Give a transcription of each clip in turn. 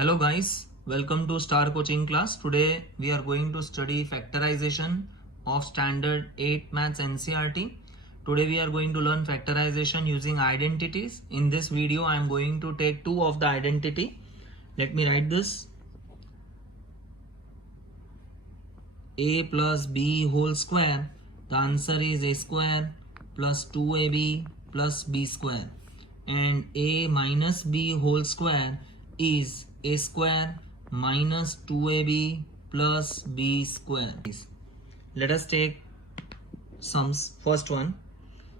Hello guys, welcome to Star Coaching class. Today we are going to study factorization of standard 8 maths NCERT. Today we are going to learn factorization using identities. In this video I am going to take two of the identity. Let me write this. A plus B whole square. The answer is A square plus 2AB plus B square. And A minus B whole square is A square minus 2AB plus B square. Let us take sums. First one,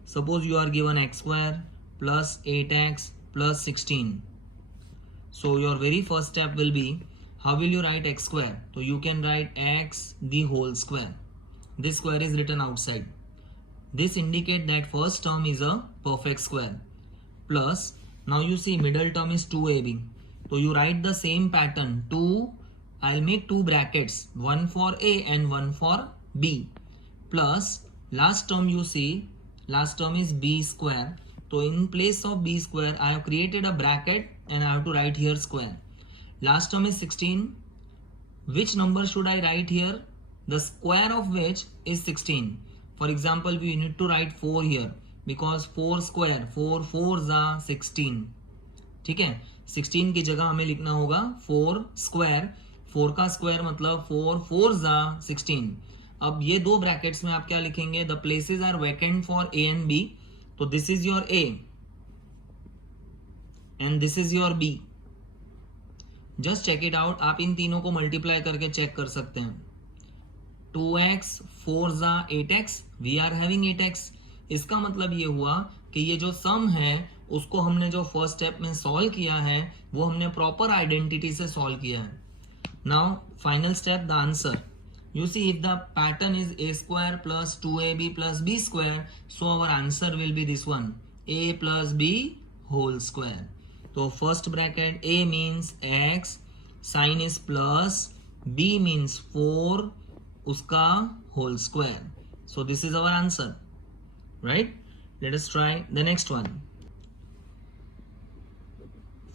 suppose you are given x square plus 8x plus 16. So your very first step will be, how will you write x square? So you can write x the whole square. This square is written outside. This indicates that first term is a perfect square. Plus, now you see middle term is 2AB. So you write the same pattern. I'll make two brackets, one for A and one for B. Plus, last term you see, last term is B square. So in place of B square, I have created a bracket and I have to write here square. Last term is 16. Which number should I write here? The square of which is 16. For example, we need to write 4 here because 4 square, 4 4s are 16. ठीक है, 16 की जगह हमें लिखना होगा 4 square. 4 का square मतलब 4 4s are 16. अब ये दो ब्रैकेट्स में आप क्या लिखेंगे? The places are vacant for A and B. तो this is your A and this is your B. Just check it out. आप इन तीनों को मल्टीप्लाई करके चेक कर सकते हैं. 2x 4s are 8x. We are having 8x. इसका मतलब ये हुआ कि ये जो सम है उसको हमने जो फर्स्ट स्टेप में सॉल्व किया है वो हमने प्रॉपर आइडेंटिटी से सॉल्व किया है. Now final step, the answer. You see, if the pattern is a square plus 2ab plus b square, so our answer will be this one, a plus b whole square. So first bracket, a means x, sign is plus, b means 4, uska whole square. So this is our answer, right? Let us try the next one.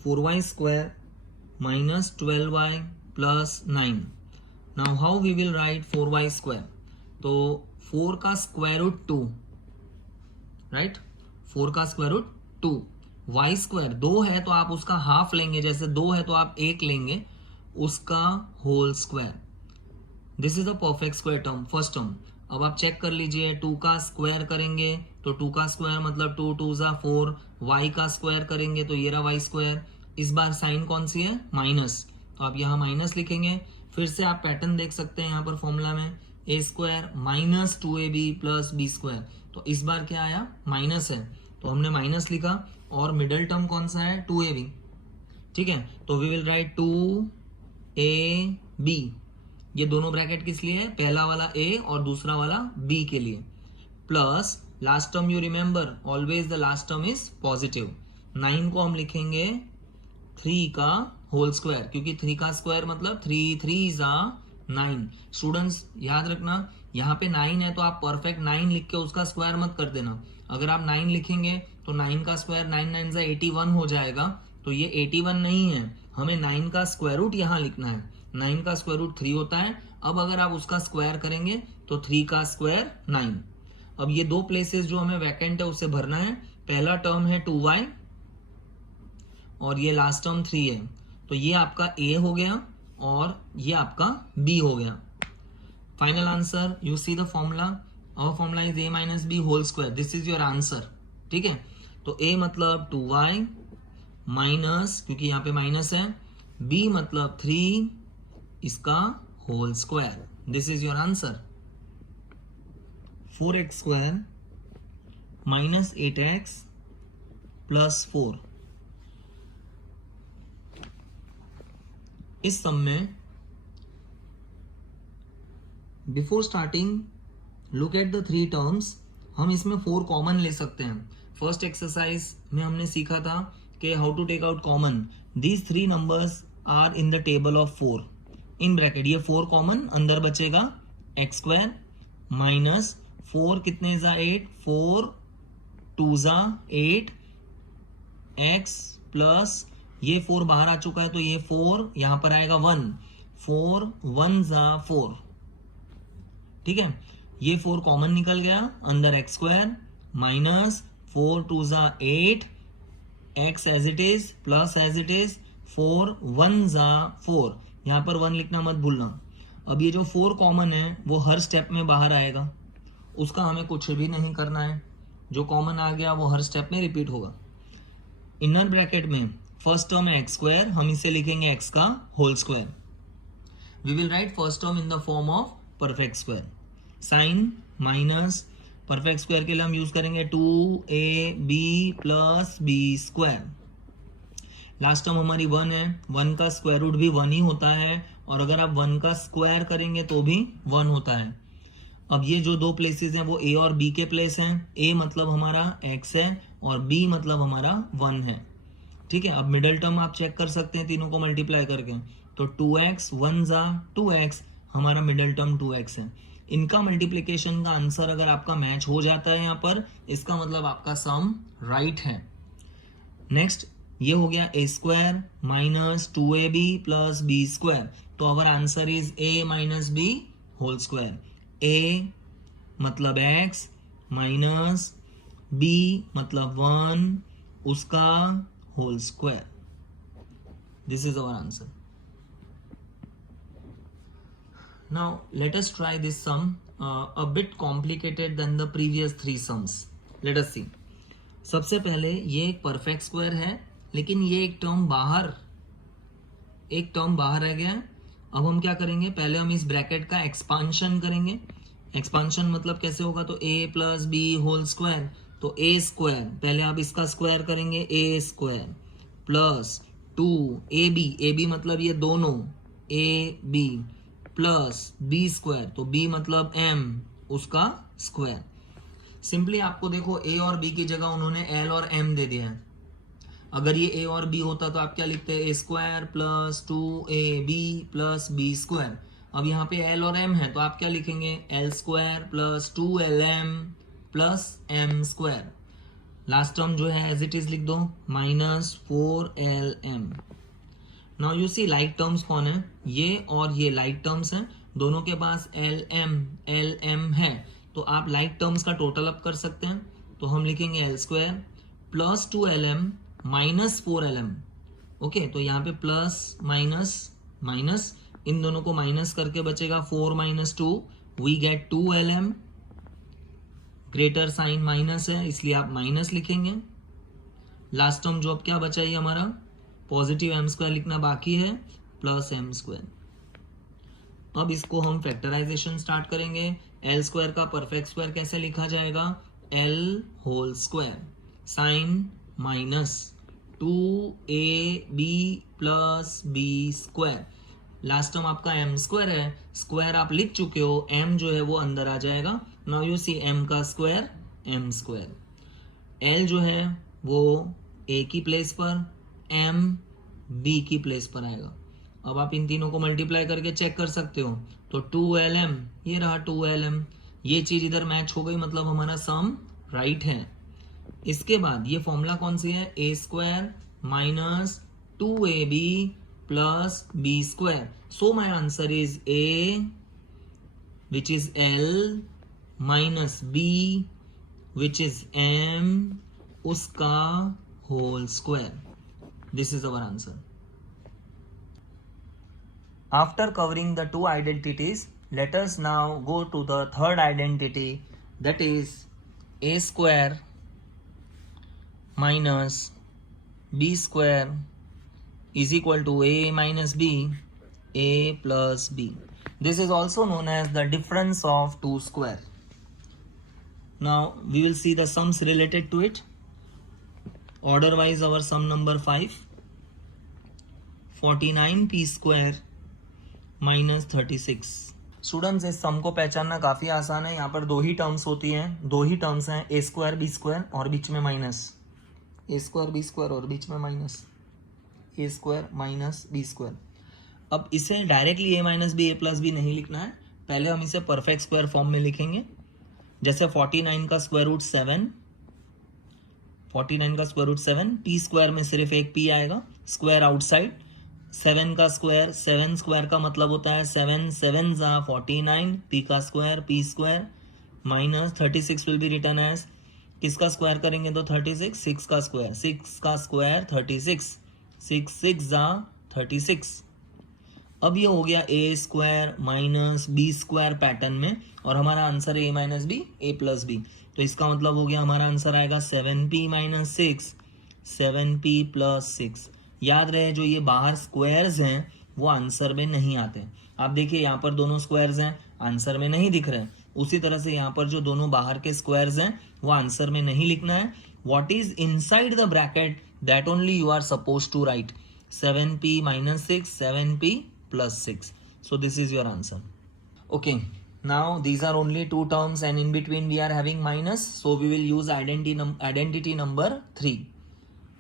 4y square minus 12y plus 9. Now how we will write 4y square? तो 4 का square root 2, right? 4 का square root 2. y square 2 है तो आप उसका half लेंगे, जैसे 2 है तो आप 1 लेंगे, उसका whole square. This is a perfect square term, first term. अब आप चेक कर लीजिए, 2 का स्क्वायर करेंगे तो 2 का स्क्वायर मतलब 2 2s are 4. y का स्क्वायर करेंगे तो ये रहा y स्क्वायर. इस बार साइन कौन सी है? माइनस. तो आप यहाँ माइनस लिखेंगे. फिर से आप पैटर्न देख सकते हैं यहाँ पर फॉर्मूला में, A square minus 2ab plus B square. तो इस बार क्या आया? माइनस है तो हमने माइनस लिखा. और मिडल टर्म कौन सा है? 2ab. ठीक है, तो वी विल राइट 2ab. ये दोनों ब्रैकेट किस लिए है? पहला वाला a और दूसरा वाला b के लिए. Plus last term, you remember always the last term is positive. 9 को हम लिखेंगे 3 का होल स्क्वायर, क्योंकि 3 का स्क्वायर मतलब 3 3s are 9. स्टूडेंट्स याद रखना, यहाँ पे 9 है तो आप परफेक्ट 9 लिख के उसका स्क्वायर मत कर देना. अगर आप 9 लिखेंगे तो 9 का स्क्वायर 9 9s are 81 हो जाएगा. तो ये 81 नहीं है, हमें 9 का स्क्वायर रूट यहाँ लिखना है. 9 का स्क्वायर रूट 3 होता है. अब अगर आप उसका स्क्वायर करेंगे तो 3 का स्क्वायर 9. अब ये दो प्लेसेस जो हमें वैकेंट है उसे भरना है. पहला टर्म है 2y और ये लास्ट टर्म 3 है. तो ये आपका a हो गया और ये आपका b हो गया. Final answer, you see the formula. Our formula is a minus B whole square. This is your answer. ठीक है, तो a मतलब 2y माइनस, क्योंकि यहाँ पे माइनस है, b मतलब 3, इसका whole square. This is your answer. 4x square minus 8x plus 4. इस सम में before starting look at the 3 terms. हम इसमें 4 कॉमन ले सकते हैं. फर्स्ट एक्सरसाइज में हमने सीखा था कि how to take out common. These 3 numbers are in the table of 4. In bracket ये 4 कॉमन, अंदर बचेगा एक्स स्क्वायर माइनस 4 कितने जा 8, 4 2 जा 8 x प्लस ये 4 बाहर आ चुका है तो ये 4 यहां पर आएगा 1, 4 1 जा 4, ठीक है। ये 4 कॉमन निकल गया, अंदर एक्स स्क्वायर माइनस 4 2 जा 8, x as it is plus as it is 4 1 जा 4, यहां पर 1 लिखना मत भूलना। अब ये जो 4 कॉमन है वो हर स्टेप में बाहर आएगा, उसका हमें कुछ भी नहीं करना है, जो कॉमन आ गया वो हर स्टेप में रिपीट होगा। इनर ब्रैकेट में फर्स्ट टर्म है एक्स स्क्वायर, हम इसे लिखेंगे एक्स का whole square. We will write first term in the form of perfect square. Sign minus perfect square के लिए हम यूज करेंगे 2ab plus B square. Last term हमारी 1 है, 1 का स्क्वायर रूट भी 1 ही होता है, और अगर आप 1 का स्क्वायर करेंगे तो भी 1 होता है। अब ये जो दो प्लेसेस हैं वो a और b के प्लेस हैं, a मतलब हमारा x है और b मतलब हमारा 1 है, ठीक है। अब मिडल टर्म आप चेक कर सकते हैं तीनों को मल्टीप्लाई करके, तो 2x 1 जा 2x, हमारा मिडल टर्म 2x है। इनका मल्टीप्लिकेशन का आंसर अगर आपका मैच हो जाता है यहाँ पर, इसका मतलब आपका सम राइट है। नेक्स्ट ये हो गया a square minus 2ab plus B square, तो our answer is a minus B whole square. a मतलब x माइनस b मतलब 1 उसका whole square. This is our answer. Now let us try this sum, a bit complicated than the previous 3 sums. Let us see. सबसे पहले ये एक perfect square है, लेकिन ये एक टर्म बाहर रह गया है। अब हम क्या करेंगे, पहले हम इस ब्रैकेट का एक्सपांशन करेंगे। एक्सपांशन मतलब कैसे होगा, तो a plus b whole square, तो a स्क्वायर, पहले आप इसका स्क्वायर करेंगे a स्क्वायर प्लस 2ab मतलब ये दोनों ab प्लस बी स्क्वायर, तो b मतलब m उसका स्क्वायर। सिंपली आपको देखो a और b की जगह उन्होंने l और m दे दिया है। अगर ये a और b होता तो आप क्या लिखते हैं, a square plus 2ab plus b square. अब यहाँ पे l और m है तो आप क्या लिखेंगे, l square plus 2lm plus m square. Last term जो है एज इट इज लिख दो, minus 4lm। Now you see like terms कौन है, ये और ये लाइक टर्म्स हैं, दोनों के पास lm है, तो आप लाइक टर्म्स का टोटल अप कर सकते हैं। तो हम लिखेंगे l square plus 2lm minus 4lm। Okay, तो यहाँ पे प्लस माइनस माइनस, इन दोनों को माइनस करके बचेगा 4 minus 2, we get 2lm। Greater sign minus है इसलिए आप माइनस लिखेंगे। लास्ट टर्म जो अब क्या बचा ये हमारा पॉजिटिव m स्क्वायर लिखना बाकी है, प्लस m स्क्वायर। अब इसको हम फैक्टराइजेशन स्टार्ट करेंगे। l स्क्वायर का परफेक्ट स्क्वायर कैसे लिखा जाएगा, l whole square sign minus 2ab plus b square. Last term आपका m स्क्वायर है, स्क्वायर आप लिख चुके हो, m जो है वो अंदर आ जाएगा। नाउ यू सी m का स्क्वायर m स्क्वायर। l जो है वो a की प्लेस पर, m b की प्लेस पर आएगा। अब आप इन तीनों को मल्टीप्लाई करके चेक कर सकते हो, तो 2lm, ये रहा 2lm, ये चीज इधर मैच हो गई, मतलब हमारा सम राइट है। इसके बाद ये फॉर्मूला कौन सी है, a square minus 2ab plus B square. So my answer is a which is l minus b which is m उसका whole square. This is our answer. After covering the two identities, let us now go to the third identity, that is a square minus b square is equal to a minus b, a plus b. This is also known as the difference of two square. Now we will see the sums related to it. Order wise our sum number 5, 49p square minus 36। Students इस सम को पहचानना काफी आसान है। यहाँ पर दो ही टर्म्स होती हैं, दो ही टर्म्स हैं, a स्क्वायर बी स्क्वायर और बीच में minus, a square B square और बीच में minus, a square minus B square. अब इसे directly a minus b a plus b नहीं लिखना है, पहले हम इसे परफेक्ट स्क्वायर फॉर्म में लिखेंगे। जैसे 49 का स्क्वायर रूट 7, 49 का स्क्वायर रूट 7, पी स्क्वायर में सिर्फ एक पी आएगा, स्क्वायर आउटसाइड, 7 का स्क्वायर, 7 स्क्वायर का मतलब होता है 7 7 जा 49, पी का square p square minus 36 will be written as, किसका स्क्वायर करेंगे तो 36, 6 का स्क्वायर, 6 का स्क्वायर 36, 6 6 जा 36। अब ये हो गया A square minus B square pattern में, और हमारा आंसर है A minus B A plus B, तो इसका मतलब हो गया हमारा आंसर आएगा 7p माइनस 6, 7p प्लस 6। याद रहे जो ये बाहर स्क्वायर्स हैं वो आंसर में नहीं आते। आप देखिए यहाँ पर दोनों स्क्वायर्स हैं, आंसर में नहीं दिख रहे। उसी तरह से यहाँ पर जो दोनों बाहर के स्क्वायर्स हैं वो आंसर में नहीं लिखना है। What is inside the bracket that only you are suppose to write, 7p minus 6, 7p plus 6. So this is your answer. Okay, now these are only two terms and in between we are having minus, so we will use identity number 3.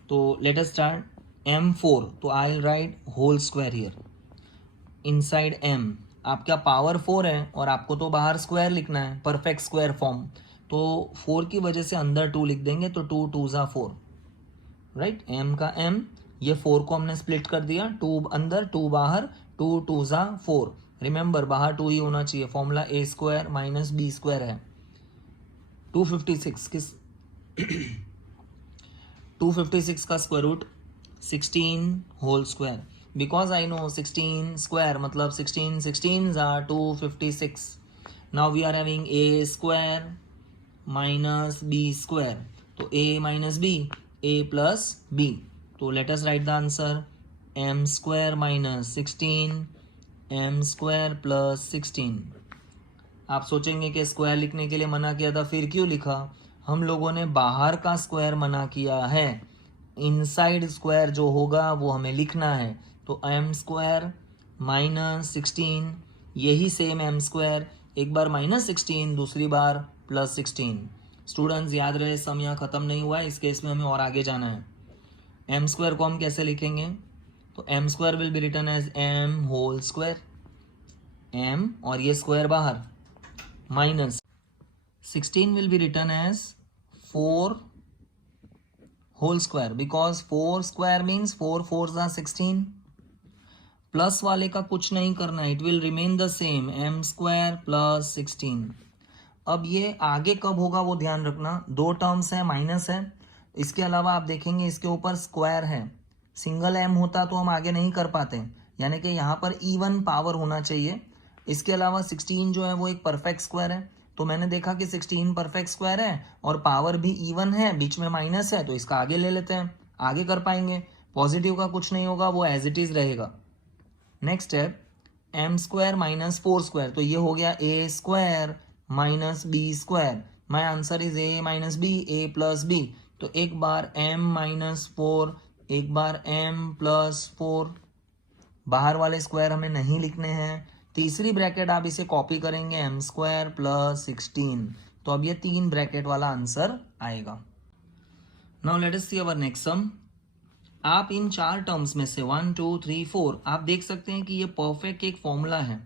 So let us start m4. तो I'll write whole square here. Inside m आपका power 4 है और आपको तो बाहर square लिखना है, perfect square form, तो 4 की वजह से अंदर 2 लिख देंगे, तो 2 2 जा 4, राइट। m का m, ये 4 को हमने स्प्लिट कर दिया, 2 अंदर 2 बाहर, 2 2 जा 4, रिमेंबर बाहर 2 ही होना चाहिए, formula a square minus B square है। 256 किस 256 का square root 16 whole square, because I know 16 square मतलब 16 16 जा 256। Now we are having a square minus B square, तो ए माइनस बी ए प्लस बी, तो let us write the answer m square minus 16 m square plus 16। आप सोचेंगे कि square लिखने के लिए मना किया था, फिर क्यों लिखा? हम लोगों ने बाहर का स्क्वायर मना किया है, इनसाइड स्क्वायर जो होगा वो हमें लिखना है, तो m स्क्वायर माइनस 16, यही सेम m स्क्वायर, एक बार माइनस 16 दूसरी बार प्लस 16। स्टूडेंट्स याद रहे सम यहाँ खत्म नहीं हुआ है, इस केस में हमें और आगे जाना है। m स्क्वायर को हम कैसे लिखेंगे, तो m square will be written as m whole square, m और ये स्क्वायर बाहर, minus 16 will be written as 4 whole square, because 4 square means 4 4 जा 16। प्लस वाले का कुछ नहीं करना है, it will remain the same, m square plus 16। अब ये आगे कब होगा वो ध्यान रखना, 2 टर्म्स है, माइनस है, इसके अलावा आप देखेंगे इसके ऊपर स्क्वायर है, सिंगल m होता तो हम आगे नहीं कर पाते, यानी कि यहाँ पर इवन पावर होना चाहिए। इसके अलावा 16 जो है वो एक परफेक्ट स्क्वायर है, तो मैंने देखा कि 16 परफेक्ट स्क्वायर है और पावर भी इवन है, बीच में माइनस है, तो इसका आगे ले लेते हैं, आगे कर पाएंगे। पॉजिटिव का कुछ नहीं होगा, वो एज इट इज रहेगा। Next step m square minus 4 square, तो ये हो गया a square minus B square, my answer is a minus B A plus B, तो एक बार m माइनस 4, एक बार m प्लस 4, बाहर वाले स्क्वायर हमें नहीं लिखने हैं। तीसरी ब्रैकेट आप इसे कॉपी करेंगे, m स्क्वायर प्लस 16, तो अब ये 3 ब्रैकेट वाला आंसर आएगा। Now let us see our next sum. आप इन 4 टर्म्स में से 1 2 3 4 आप देख सकते हैं कि ये परफेक्ट एक फॉर्मूला है।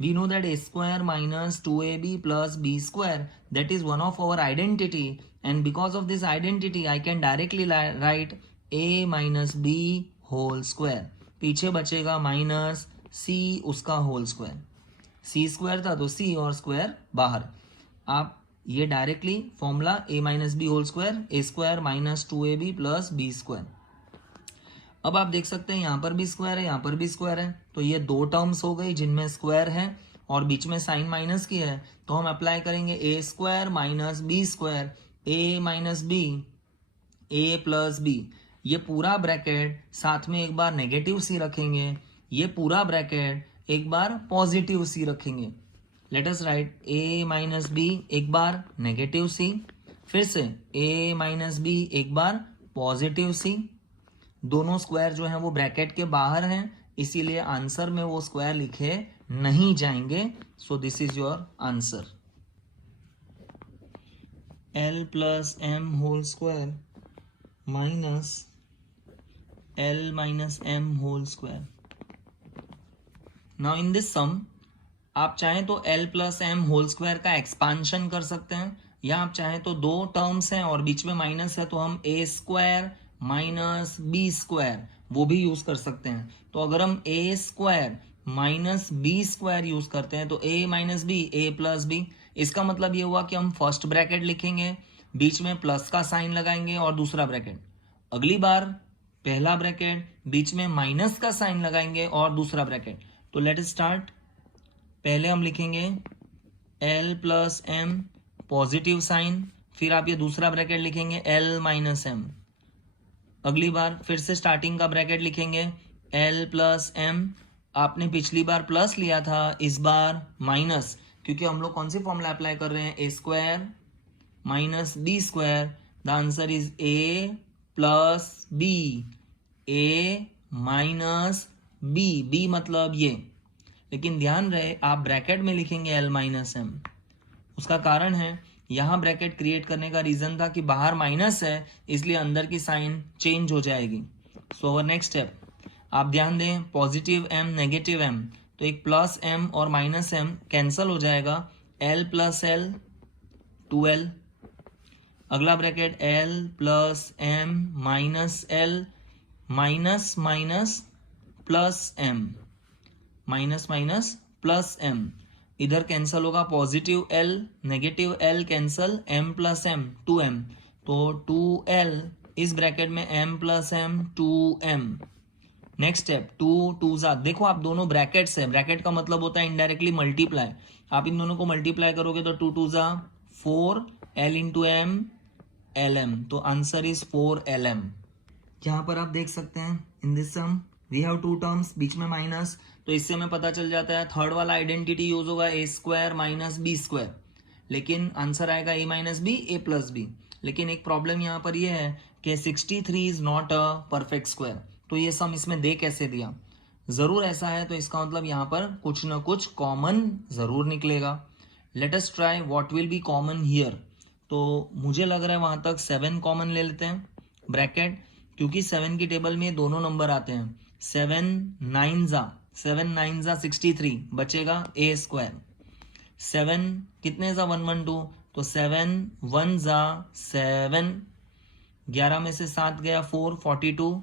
We know that a square minus 2ab plus b square, that is one of our identity, and because of this identity I can directly write a minus B whole square, पीछे बचेगा minus c उसका whole square, c square था तो c और square बाहर। आप ये directly formula a minus B whole square, a square minus 2ab plus b square. अब आप देख सकते हैं यहाँ पर भी स्क्वायर है, यहाँ पर भी स्क्वायर है, तो ये 2 टर्म्स हो गई जिनमें स्क्वायर है और बीच में साइन माइनस की है, तो हम अप्लाई करेंगे a square minus B square, a minus B A plus b, ये पूरा ब्रैकेट साथ में एक बार नेगेटिव सी रखेंगे, ये पूरा ब्रैकेट एक बार पॉजिटिव सी रखेंगे। Let us write a minus b एक बार नेगेटिव सी, फिर से a माइनस बी एक बार पॉजिटिव सी। दोनों स्क्वायर जो हैं वो ब्रैकेट के बाहर हैं, इसीलिए आंसर में वो स्क्वायर लिखे नहीं जाएंगे। So this is your answer, l plus m whole square minus l minus m whole square. Now in this sum आप चाहें तो l plus m whole square का एक्सपांशन कर सकते हैं, या आप चाहें तो दो टर्म्स हैं और बीच में माइनस है तो हम A square minus B square वो भी यूज कर सकते हैं। तो अगर हम A square minus B square use करते हैं तो ए माइनस बी ए प्लस बी, इसका मतलब ये हुआ कि हम फर्स्ट ब्रैकेट लिखेंगे, बीच में प्लस का साइन लगाएंगे और दूसरा ब्रैकेट। अगली बार पहला ब्रैकेट, बीच में माइनस का साइन लगाएंगे और दूसरा ब्रैकेट। तो लेट स्टार्ट। पहले हम लिखेंगे l plus m positive sign, फिर आप ये दूसरा ब्रैकेट लिखेंगे एल माइनस एम। अगली बार फिर से स्टार्टिंग का ब्रैकेट लिखेंगे एल प्लस एम। आपने पिछली बार प्लस लिया था, इस बार माइनस, क्योंकि हम लोग कौन सी फॉर्मूला अप्लाई कर रहे हैं, A square minus B square. The answer is A plus B, A minus B, B मतलब ये। लेकिन ध्यान रहे आप ब्रैकेट में लिखेंगे एल माइनस एम। उसका कारण है यहां ब्रैकेट क्रिएट करने का रीजन था कि बाहर माइनस है, इसलिए अंदर की साइन चेंज हो जाएगी। सो अवर नेक्स्ट स्टेप, आप ध्यान दें पॉजिटिव एम नेगेटिव एम, तो एक प्लस एम और माइनस एम कैंसल हो जाएगा, एल प्लस एल 2l। अगला bracket L plus M minus L, minus minus plus M, minus minus plus M, इधर कैंसल होगा positive L negative L cancel, M plus M 2m, तो 2l इस bracket में m plus M 2m। Next step 2 जा, देखो आप दोनों brackets है, ब्रैकेट का मतलब होता है इनडायरेक्टली मल्टीप्लाई। आप इन दोनों को मल्टीप्लाई करोगे तो 2 जा 4, l into M L M, तो आंसर इज 4lm। यहाँ पर आप देख सकते हैं in this sum we have two terms, बीच में माइनस, तो इससे हमें पता चल जाता है थर्ड वाला आइडेंटिटी यूज होगा ए स्क्वायर माइनस बी स्क्वायर, लेकिन आंसर आएगा ए माइनस बी ए प्लस बी। लेकिन एक प्रॉब्लम यहाँ पर यह है कि 63 is not a perfect square, तो ये सम इसमें दे कैसे दिया, जरूर ऐसा है तो इसका मतलब यहाँ पर कुछ ना कुछ कॉमन जरूर निकलेगा। Let us try what will be common here. तो मुझे लग रहा है वहां तक 7 कॉमन ले लेते हैं ब्रैकेट, क्योंकि 7 की टेबल में दोनों नंबर आते हैं, 7 9 जा 63, बचेगा ए स्क्वायर। 7 कितने जा 112, तो 7 1 जा 7, 11 में से 7 गया 4 42,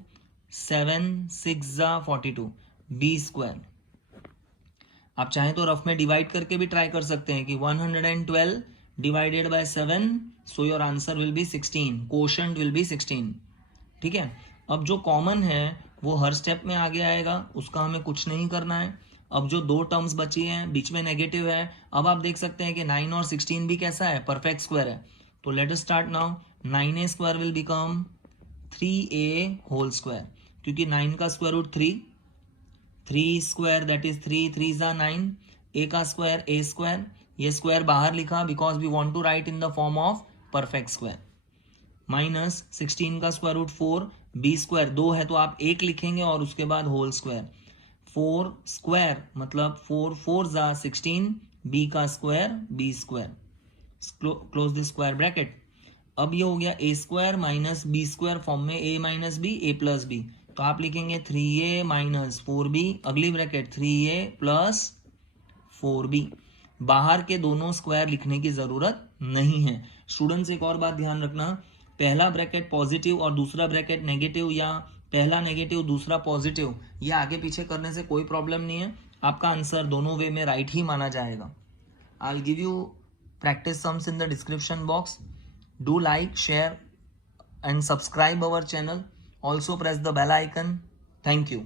7 6 जा 42, बी स्क्वायर। आप चाहें तो रफ में डिवाइड करके भी ट्राई कर सकते हैं कि 112 divided by 7, so your answer will be 16, quotient will be 16। ठीक है, अब जो कॉमन है वो हर स्टेप में आगे आएगा, उसका हमें कुछ नहीं करना है। अब जो दो टर्म्स बची हैं बीच में नेगेटिव है, अब आप देख सकते हैं कि 9 और 16 भी कैसा है, परफेक्ट स्क्वायर है। तो let us start now, 9a square will become 3a whole square, क्योंकि 9 का square root 3 square that is 3 जा 9, a का स्क्वायर a स्क्वायर, ये स्क्वायर बाहर लिखा because we want to write in the form of perfect square, minus 16 का square root 4, B square 2 है तो आप 1 लिखेंगे और उसके बाद होल स्क्वायर, 4 स्क्वायर मतलब 4 4 जा 16, बी का square B square, close the square bracket. अब ये हो गया A square minus B square form में, A minus B A plus B, तो आप लिखेंगे 3a माइनस 4b, अगली ब्रैकेट 3a प्लस 4b। बाहर के दोनों स्क्वायर लिखने की जरूरत नहीं है। स्टूडेंट्स एक और बात ध्यान रखना, पहला ब्रैकेट पॉजिटिव और दूसरा ब्रैकेट नेगेटिव, या पहला नेगेटिव दूसरा पॉजिटिव, ये आगे पीछे करने से कोई प्रॉब्लम नहीं है, आपका आंसर दोनों वे में राइट ही माना जाएगा। I will give you practice sums in the description box. Do like, share and subscribe our channel. Also press the bell icon. Thank you.